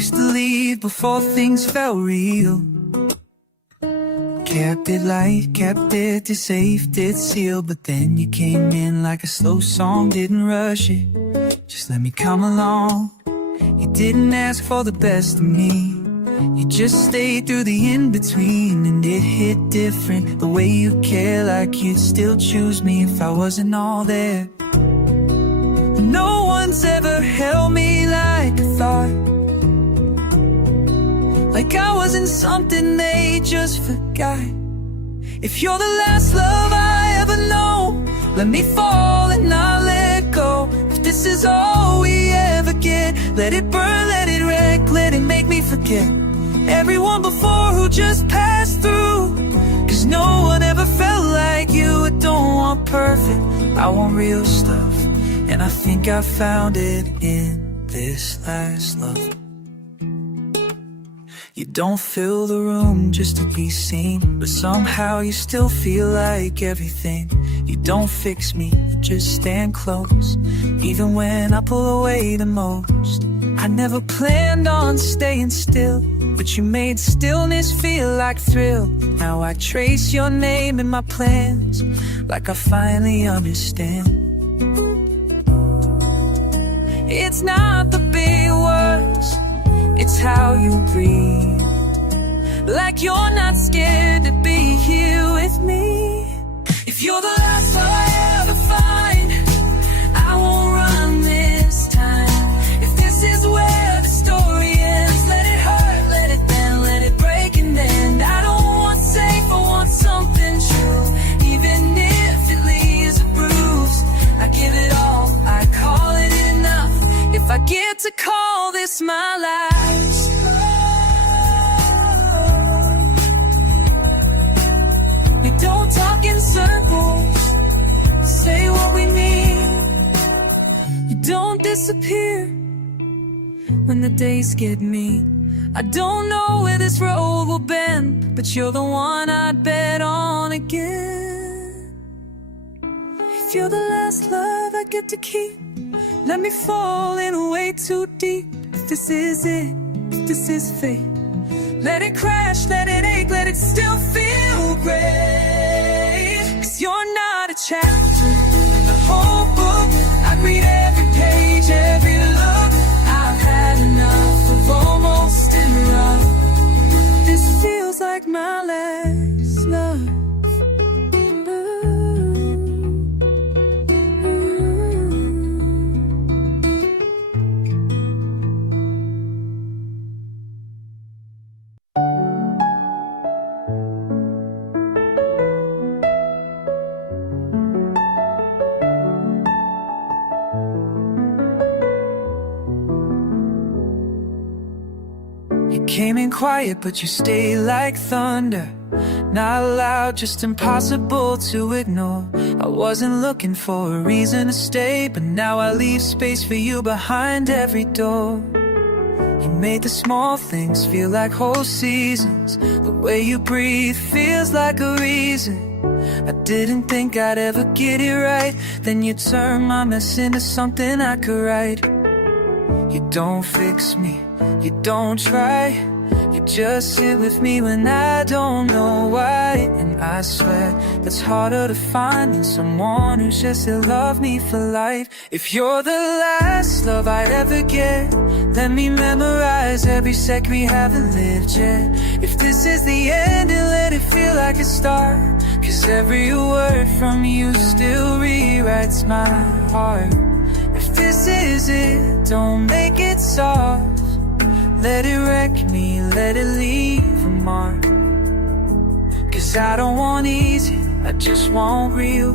used to leave before things felt real. Kept it light, kept it to safe, did seal. But then you came in like a slow song, didn't rush it, just let me come along. You didn't ask for the best of me, you just stayed through the in-between. And it hit different, the way you care, like you'd still choose me if I wasn't all there. No one's ever held me like I thought, like I wasn't something they just forgot. If you're the last love I ever know, let me fall and not let go. If this is all we ever get, let it burn, let it wreck, let it make me forget everyone before who just passed through. Cause no one ever felt like you. I don't want perfect, I want real stuff. And I think I found it in this last love. You don't fill the room just to be seen, but somehow you still feel like everything. You don't fix me, you just stand close, even when I pull away the most. I never planned on staying still, but you made stillness feel like thrill. Now I trace your name in my plans, like I finally understand. It's not the big words, it's how you breathe, like you're not scared to be here with me. If you're the last love I ever find, I won't run this time. If this is where the story ends, let it hurt, let it bend, let it break and end. I don't want safe, I want something true, even if it leaves a bruise. I give it all, I call it enough, if I get to call this my life. We don't talk in circles, say what we mean. You don't disappear when the days get mean. I don't know where this road will bend, but you're the one I'd bet on again. If you're the last love I get to keep, let me fall in way too deep. If this is it, if this is fate, let it crash, let it ache, let it still feel great. Cause you're not a chapter in the whole book. I read every page, every look. I've had enough of almost in love. This feels like my last love. Came in quiet, but you stay like thunder. Not loud, just impossible to ignore. I wasn't looking for a reason to stay, but now I leave space for you behind every door. You made the small things feel like whole seasons. The way you breathe feels like a reason. I didn't think I'd ever get it right, then you turned my mess into something I could write. You don't fix me, you don't try, you just sit with me when I don't know why. And I swear that's harder to find than someone who's just to love me for life. If you're the last love I ever get, let me memorize every second we haven't lived yet. If this is the end, then let it feel like a start, cause every word from you still rewrites my heart. If this is it, don't make it soft, let it wreck me, let it leave a mark. Cause I don't want easy, I just want real.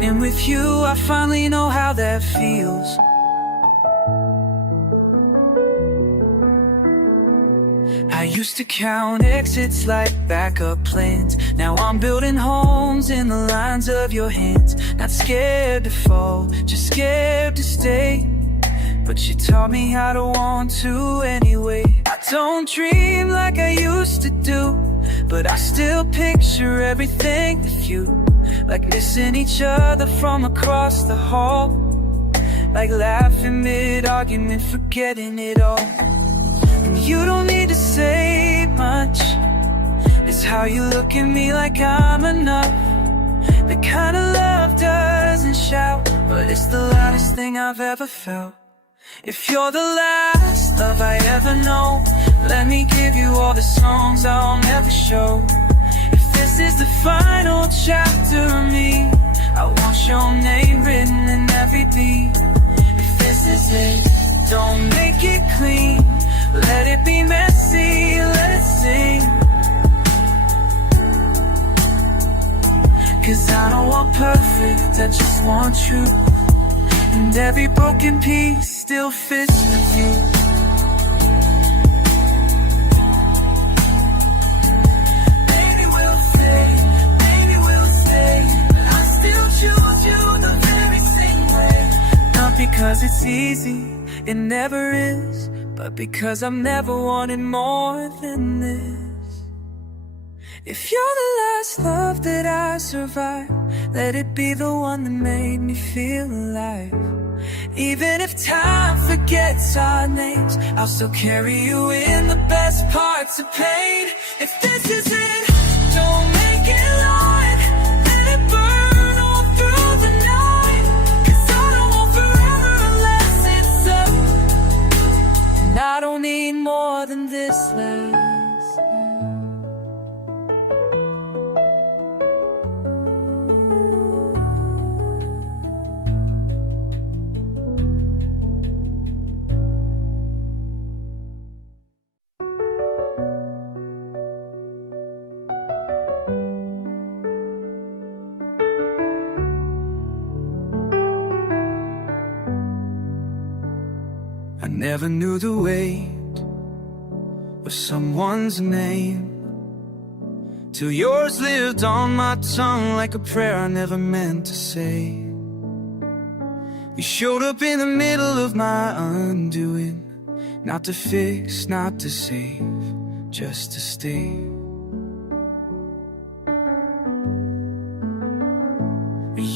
And with you I finally know how that feels. I used to count exits like backup plans. Now I'm building homes in the lines of your hands. Not scared to fall, just scared to stay. But you taught me how to want to anyway. I don't dream like I used to do, but I still picture everything with you. Like missing each other from across the hall, like laughing mid-argument, forgetting it all. you don't need to say much. It's how you look at me like I'm enough. The kind of love doesn't shout, but it's the loudest thing I've ever felt. If you're the last love I ever know, let me give you all the songs I'll never show. If this is the final chapter of me, I want your name written in every beat. If this is it, don't make it clean. Let it be messy, let it sing. 'Cause I don't want perfect, I just want truth. And every broken piece still fits with you. Maybe we'll stay, but I still choose you the very same way. Not because it's easy, it never is, but because I've never wanted more than this. If you're the last love that I survive, let it be the one that made me feel alive. Even if time forgets our names, I'll still carry you in the best parts of pain. If this is it, don't make it light. Let it burn all through the night. 'Cause I don't want forever unless it's up. And I don't need more than this last. I never knew the weight of someone's name till yours lived on my tongue like a prayer I never meant to say. You showed up in the middle of my undoing, not to fix, not to save, just to stay.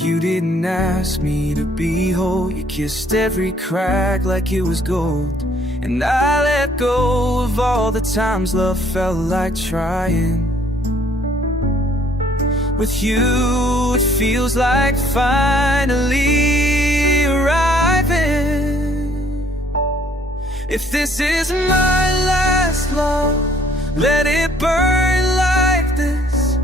You didn't ask me to be whole. You kissed every crack like it was gold. And I let go of all the times love felt like trying. With you it feels like finally arriving. If this is my last love, let it burn like this.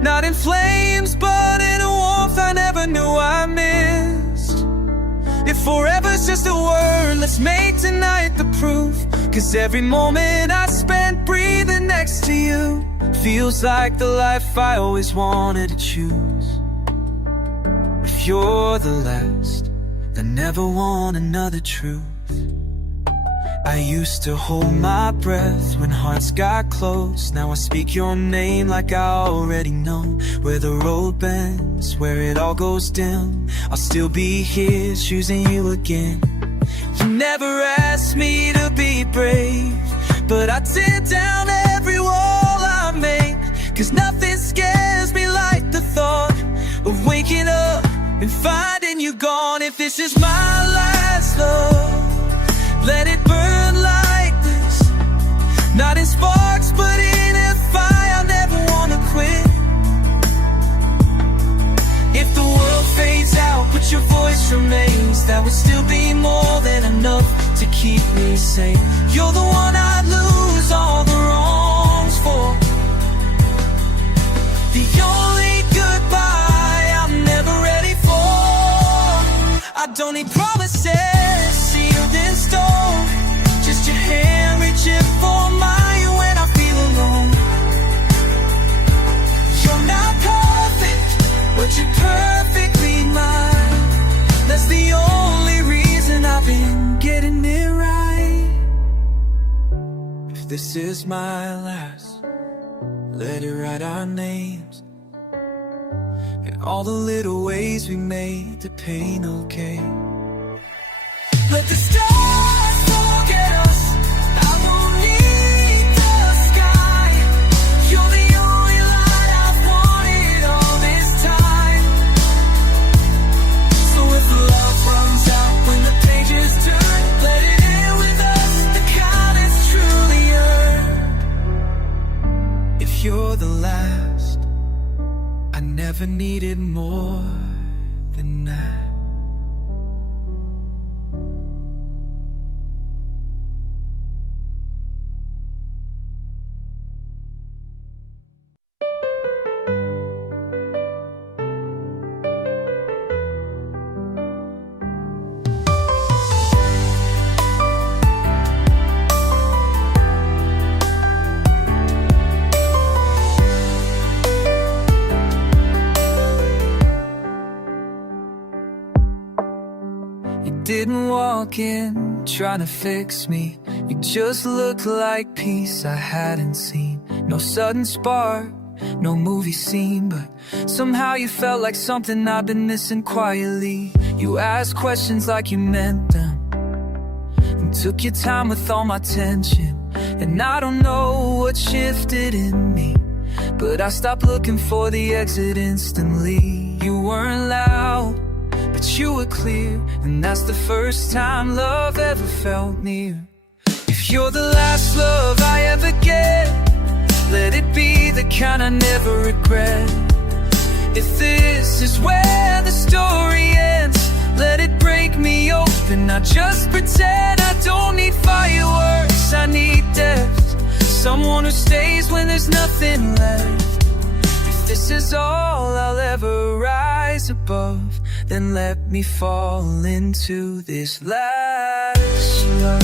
Not in flames, but in a warmth I never knew I missed. If forever's just a word, let's make tonight the proof. 'Cause every moment I spent breathing next to you feels like the life I always wanted to choose. If you're the last, then never want another truth. I used to hold my breath when hearts got close. Now I speak your name like I already know. Where the road bends, where it all goes dim, I'll still be here choosing you again. You never asked me to be brave, but I tear down every wall I make. 'Cause nothing scares me like the thought of waking up and finding you gone. If this is my last love, let it burn like this. Not in sparks, but in a fire I never wanna quit. If the world fades out but your voice remains, that would still be more than enough to keep me sane. You're the one I'd lose all the wrongs for. The only goodbye I'm never ready for. I don't need promises sealed in stone, just your hand reaching for mine when I feel alone. You're not perfect, but you're perfectly mine. That's the only reason I've been getting it right. If this is my last, let it write our names and all the little ways we made the pain okay. Let the stars forget us. I don't need the sky. You're the only light I've wanted all this time. So if love runs out when the pages turn, let it end with us. The count is truly never needed more than that. Didn't walk in trying to fix me. You just looked like peace I hadn't seen. No sudden spark, no movie scene, but somehow you felt like something I've been missing quietly. You asked questions like you meant them, and took your time with all my tension. And I don't know what shifted in me, but I stopped looking for the exit instantly. You weren't loud, but you were clear, and that's the first time love ever felt near. If you're the last love I ever get, let it be the kind I never regret. If this is where the story ends, let it break me open. I just pretend I don't need fireworks, I need depth. Someone who stays when there's nothing left. If this is all I'll ever rise above, then let me fall into this last love.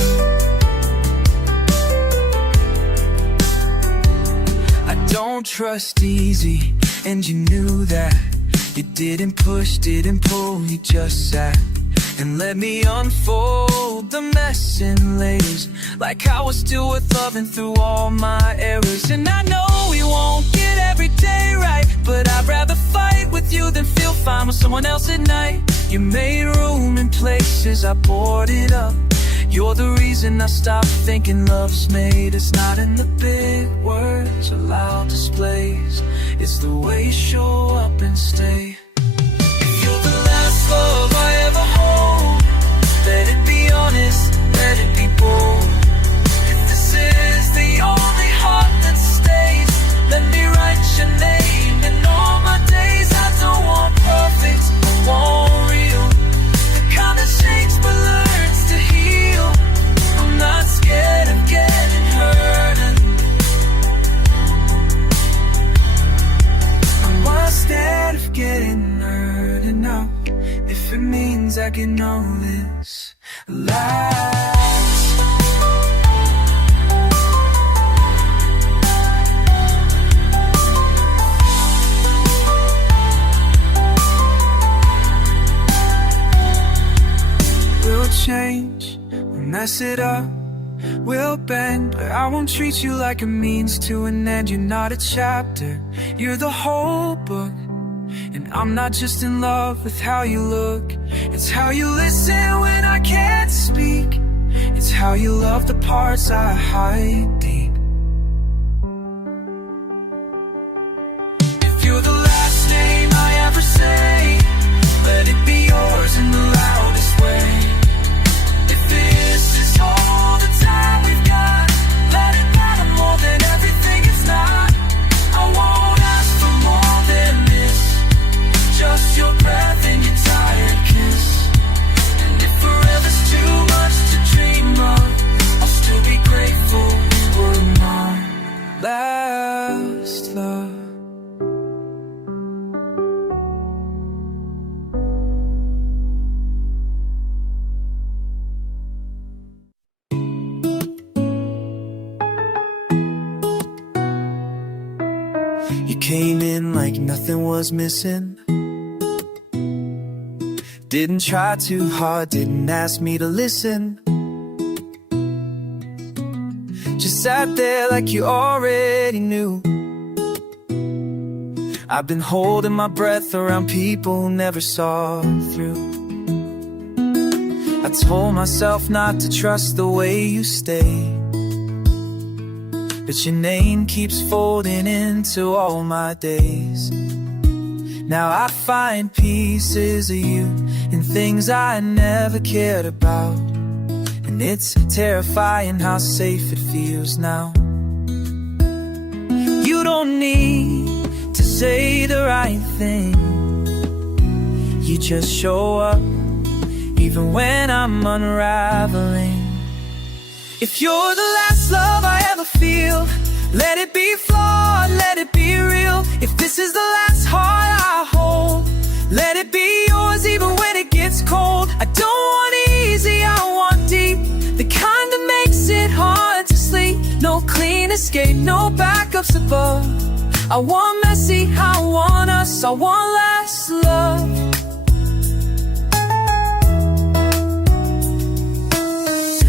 I don't trust easy, and you knew that. You didn't push, didn't pull, you just sat and let me unfold the mess in layers, like I was still worth loving through all my errors. And I know we won't get every day right, but I'd rather fight with you than feel fine with someone else at night. You made room in places I boarded up. You're the reason I stopped thinking love's made. It's not in the big words or loud displays, it's the way you show up and stay. If you're the last love I ever hold, let it be honest, let it be bold. If this is the only heart that stays, let me write your name in all my days. I don't want perfect, I want real, the kind that shakes but learns to heal. I'm not scared of getting hurt, I'm not scared of getting hurt enough, if it means I can know this last. We'll change, we'll mess it up, we'll bend, but I won't treat you like a means to an end. You're not a chapter, you're the whole book. And I'm not just in love with how you look, it's how you listen when I can't speak. It's how you love the parts I hide deep. If you're the last name I ever say, let it be yours in the loudest way. If this is all the time we've got, let it matter more than everything it's not. I won't ask for more than this, just your breath and your tired kiss. And if forever's too much to dream of, I'll still be grateful for my last love. You came in like nothing was missing, didn't try too hard, didn't ask me to listen, just sat there like you already knew. I've been holding my breath around people who never saw through. I told myself not to trust the way you stay, but your name keeps folding into all my days. Now I find pieces of you in things I never cared about, and it's terrifying how safe it feels now. You don't need to say the right thing. You just show up, even when I'm unraveling. If you're the last love I ever feel, let it be flawed, let it be real. If this is the last heart I hold, let it be yours even when it gets cold. I don't want easy, I want deep, the kind that makes it hard to sleep. No clean escape, no backups above. I want messy, I want us, I want last love.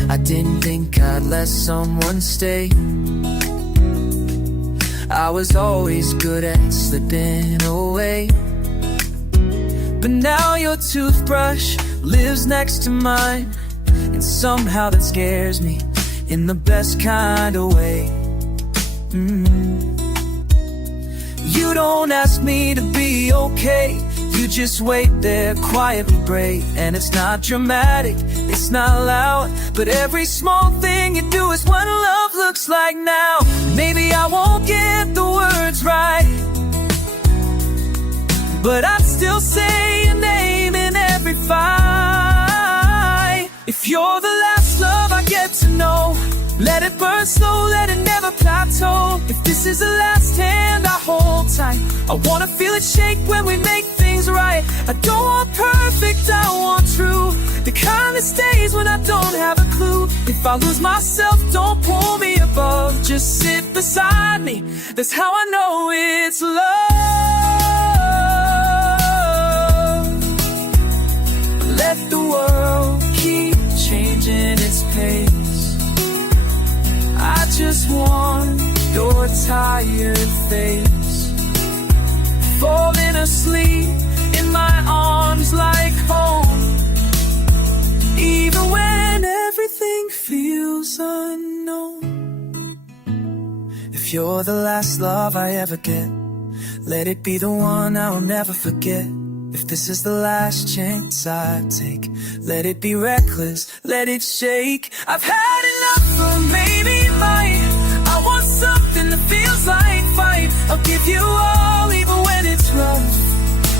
I didn't think I'd let someone stay. I was always good at slipping away. But now your toothbrush lives next to mine, and somehow that scares me in the best kind of way. You don't ask me to be okay, you just wait there quietly break. And it's not dramatic, it's not loud, but every small thing you do is what love looks like now. Maybe I won't get the words right, but I'd still say your name in every fight. If you're the last love I get to know, let it burn slow, let it never plateau. If this is the last hand I hold tight, I wanna feel it shake when we make things right. I don't want perfect, I want true, the kind that stays when I don't have a clue. If I lose myself, don't pull me above, just sit beside me, that's how I know it's love. Let the world keep changing its pace, I just want your tired face, falling asleep in my arms like home, even when everything feels unknown. If you're the last love I ever get, let it be the one I'll never forget. If this is the last chance I take, let it be reckless, let it shake. I've had enough of maybe might, I want something that feels like fight. I'll give you all even when it's rough,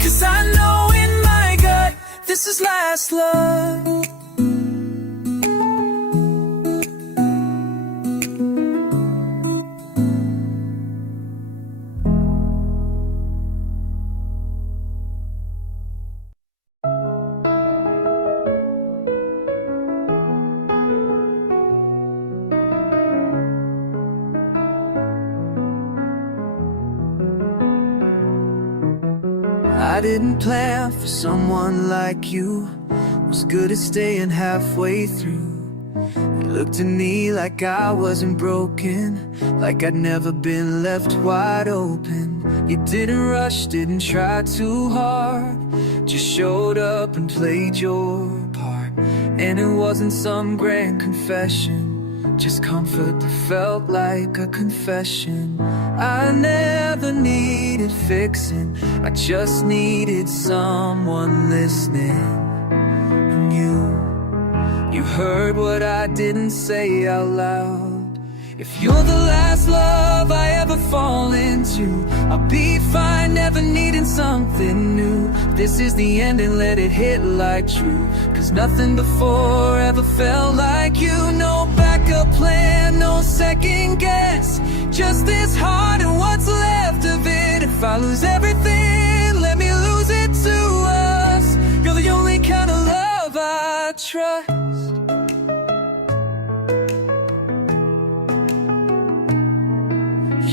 'cause I know in my gut this is last love. I didn't plan for someone like you, was good at staying halfway through. You looked at me like I wasn't broken, like I'd never been left wide open. You didn't rush, didn't try too hard, just showed up and played your part. And it wasn't some grand confession, just comfort that felt like a confession. I never needed fixing, I just needed someone listening. And you heard what I didn't say out loud. If you're the last love I ever fall into, I'll be fine, never needing something new. This is the end and let it hit like true, 'cause nothing before ever felt like you. No backup plan, no second guess, just this heart and what's left of it. If I lose everything, let me lose it to us. You're the only kind of love I trust.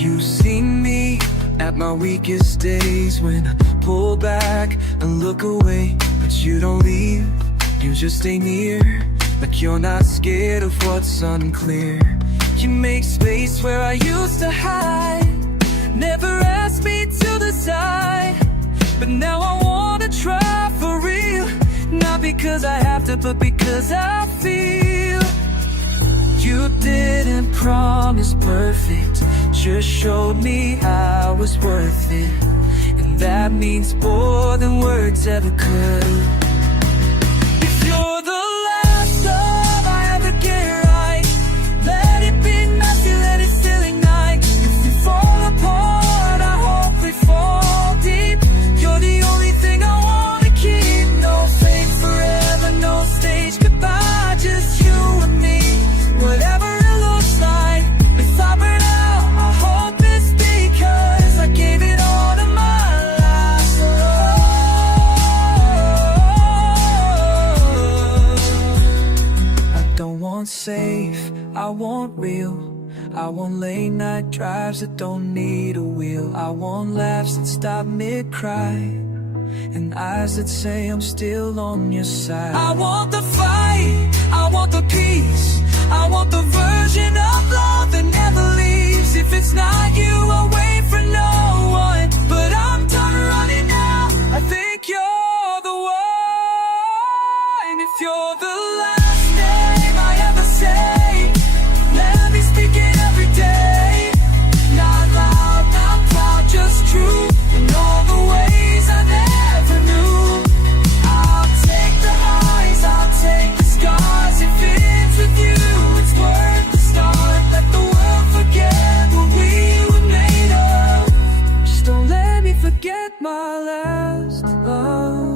You see me at my weakest days, when I pull back and look away, but you don't leave, you just stay near, like you're not scared of what's unclear. You make space where I used to hide, never asked me to the side, but now I wanna try for real, not because I have to, but because I feel. You didn't promise perfect, just showed me I was worth it, and that means more than words ever could. If you're the last love I ever get right, let it be messy, let it still ignite. If we fall apart, I hope we fall safe, I want real. I want late night drives that don't need a wheel. I want laughs that stop mid-cry, and eyes that say I'm still on your side. I want the fight, I want the peace, I want the version of love that never leaves. If it's not you, I'll wait for no one, but I'm done running now. I think you're the one. If you're the last name I ever say, let me speak it every day. Not loud, not proud, just true, in all the ways I never knew. I'll take the highs, I'll take the scars. If it's with you, it's worth the start. Let the world forget what we were made of. Just don't let me forget my last love.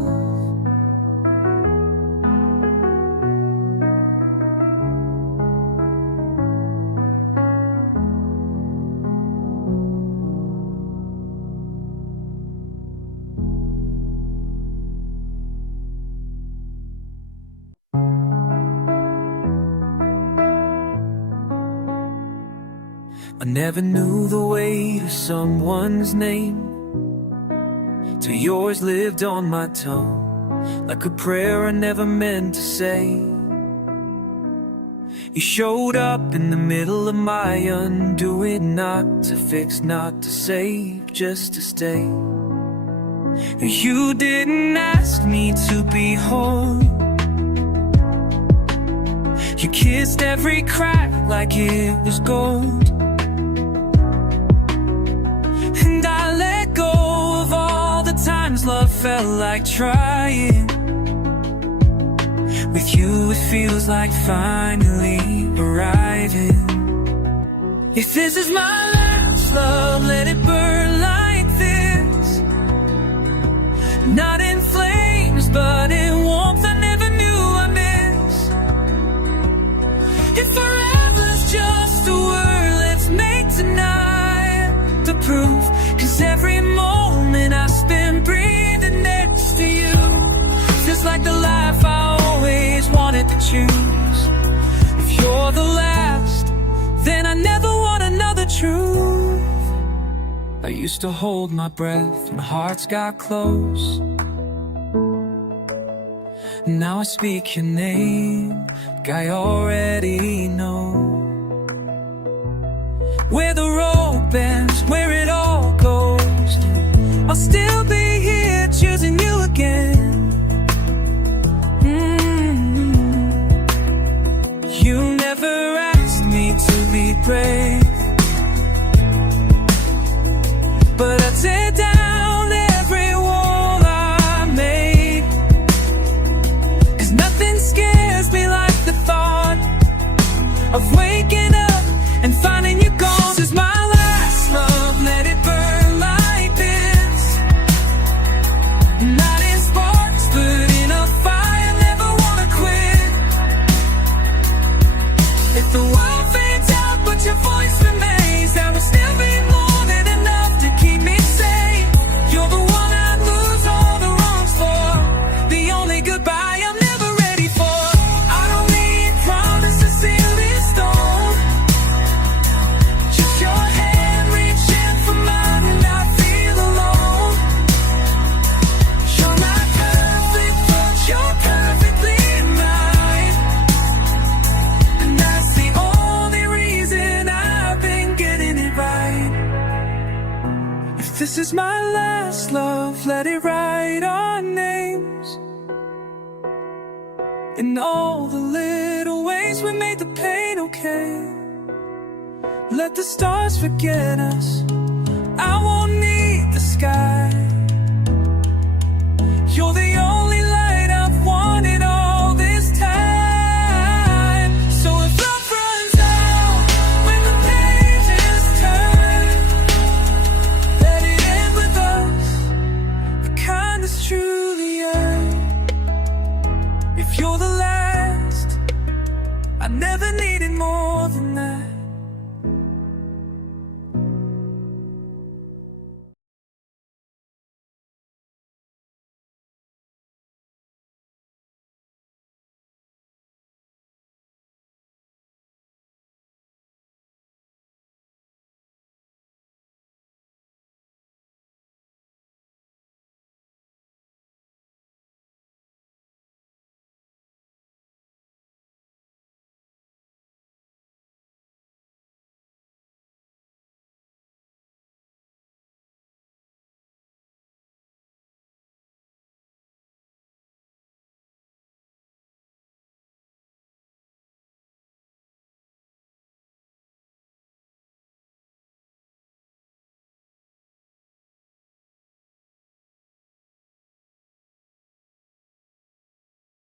I never knew the weight of someone's name till yours lived on my tongue, like a prayer I never meant to say. You showed up in the middle of my undoing, not to fix, not to save, just to stay. You didn't ask me to be whole. You kissed every crack like it was gold. And I let go of all the times love felt like trying. With you it feels like finally arriving. If this is my last love, let it burn like this. Not in flames, but in warmth I never knew I missed. If forever's just a word, let's make tonight the proof. 'Cause every moment I spend breathing next to you feels like the life I always wanted to choose. If you're the last, then I never want another truth. I used to hold my breath when hearts got close. Now I speak your name like I already know. Where the road bends, where it all goes, I'll still be here choosing you again. You never asked me to be brave, but I tear down every wall I made. 'Cause nothing scares me like the thought of waking up and finding you gone. This is my last love, let it burn like this. Not in sparks, but in a fire, never wanna quit. If the world fades out but your voice remains, there will still be more than enough to keep me safe. You're the one I'd lose all the wrongs for, the only goodbye I'm never ready for. I don't need promise to seal this stone, just your hand reaching for mine and I feel alone. You're not perfect, but you're perfectly mine, and that's the only reason I've been getting it right. If this is my last love, let it write our names. In all the little ways we made the pain okay. Let the stars forget us, I won't need the sky. You're the only light I've wanted all this time. So if love runs out when the pages turn, let it end with us, the kind that's truly earned. If you're the last, I never need